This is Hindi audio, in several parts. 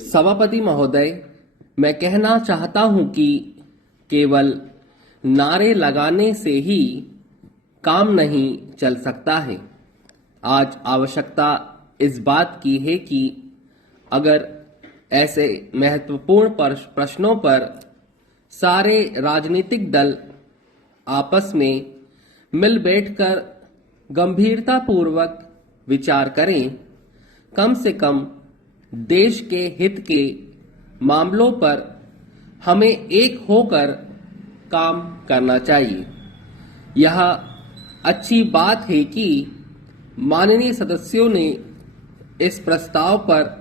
सभापति महोदय, मैं कहना चाहता हूं कि केवल नारे लगाने से ही काम नहीं चल सकता है। आज आवश्यकता इस बात की है कि अगर ऐसे महत्वपूर्ण प्रश्नों पर सारे राजनीतिक दल आपस में मिल बैठकर गंभीरतापूर्वक विचार करें, कम से कम देश के हित के मामलों पर हमें एक होकर काम करना चाहिए। यह अच्छी बात है कि माननीय सदस्यों ने इस प्रस्ताव पर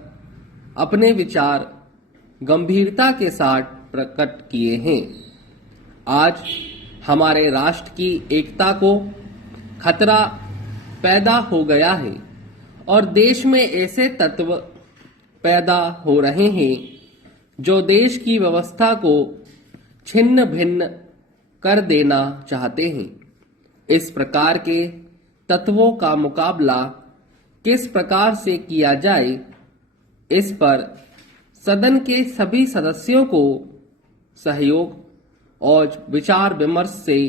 अपने विचार गंभीरता के साथ प्रकट किए हैं। आज हमारे राष्ट्र की एकता को खतरा पैदा हो गया है और देश में ऐसे तत्व पैदा हो रहे हैं जो देश की व्यवस्था को छिन्न भिन्न कर देना चाहते हैं। इस प्रकार के तत्वों का मुकाबला किस प्रकार से किया जाए, इस पर सदन के सभी सदस्यों को सहयोग और विचार विमर्श से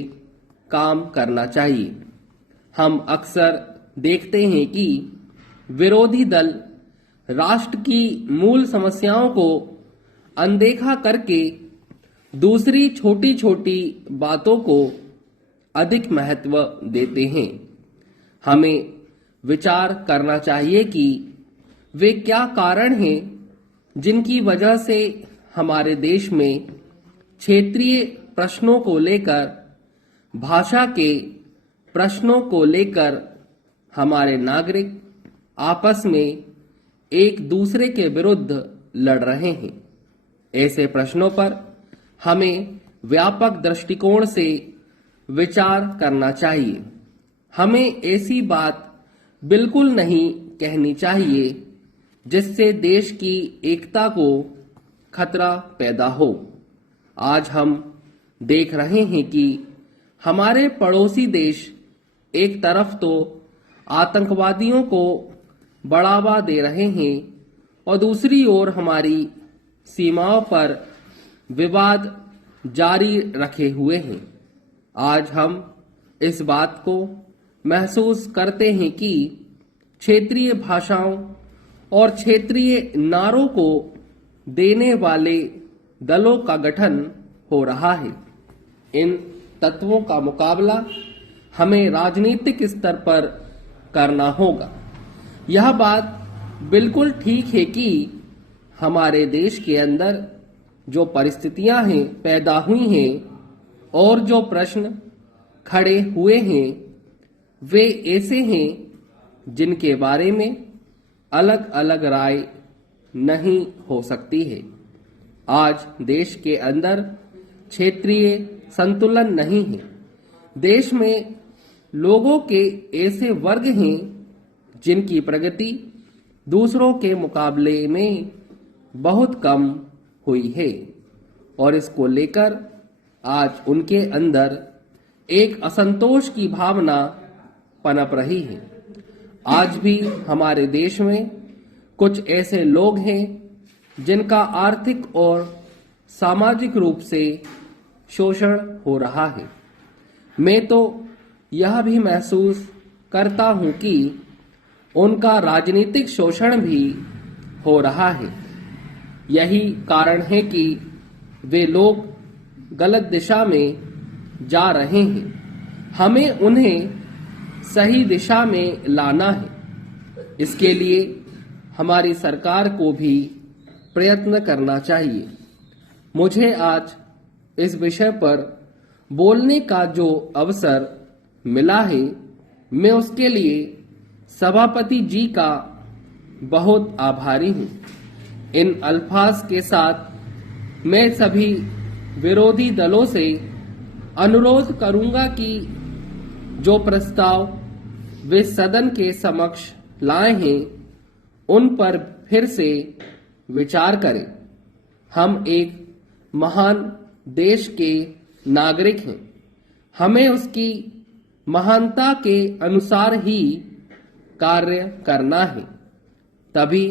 काम करना चाहिए। हम अक्सर देखते हैं कि विरोधी दल राष्ट्र की मूल समस्याओं को अनदेखा करके दूसरी छोटी छोटी बातों को अधिक महत्व देते हैं। हमें विचार करना चाहिए कि वे क्या कारण हैं जिनकी वजह से हमारे देश में क्षेत्रीय प्रश्नों को लेकर, भाषा के प्रश्नों को लेकर हमारे नागरिक आपस में एक दूसरे के विरुद्ध लड़ रहे हैं। ऐसे प्रश्नों पर हमें व्यापक दृष्टिकोण से विचार करना चाहिए। हमें ऐसी बात बिल्कुल नहीं कहनी चाहिए जिससे देश की एकता को खतरा पैदा हो। आज हम देख रहे हैं कि हमारे पड़ोसी देश एक तरफ तो आतंकवादियों को बढ़ावा दे रहे हैं और दूसरी ओर हमारी सीमाओं पर विवाद जारी रखे हुए हैं। आज हम इस बात को महसूस करते हैं कि क्षेत्रीय भाषाओं और क्षेत्रीय नारों को देने वाले दलों का गठन हो रहा है। इन तत्वों का मुकाबला हमें राजनीतिक स्तर पर करना होगा। यह बात बिल्कुल ठीक है कि हमारे देश के अंदर जो परिस्थितियां हैं पैदा हुई हैं और जो प्रश्न खड़े हुए हैं वे ऐसे हैं जिनके बारे में अलग अलग राय नहीं हो सकती है। आज देश के अंदर क्षेत्रीय संतुलन नहीं है। देश में लोगों के ऐसे वर्ग हैं जिनकी प्रगति दूसरों के मुकाबले में बहुत कम हुई है और इसको लेकर आज उनके अंदर एक असंतोष की भावना पनप रही है। आज भी हमारे देश में कुछ ऐसे लोग हैं जिनका आर्थिक और सामाजिक रूप से शोषण हो रहा है। मैं तो यह भी महसूस करता हूं कि उनका राजनीतिक शोषण भी हो रहा है। यही कारण है कि वे लोग गलत दिशा में जा रहे हैं। हमें उन्हें सही दिशा में लाना है। इसके लिए हमारी सरकार को भी प्रयत्न करना चाहिए। मुझे आज इस विषय पर बोलने का जो अवसर मिला है, मैं उसके लिए सभापति जी का बहुत आभारी हूं। इन अल्फाज के साथ मैं सभी विरोधी दलों से अनुरोध करूंगा कि जो प्रस्ताव वे सदन के समक्ष लाए हैं उन पर फिर से विचार करें। हम एक महान देश के नागरिक हैं। हमें उसकी महानता के अनुसार ही कार्य करना है। तभी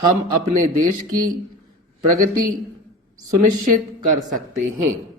हम अपने देश की प्रगति सुनिश्चित कर सकते हैं।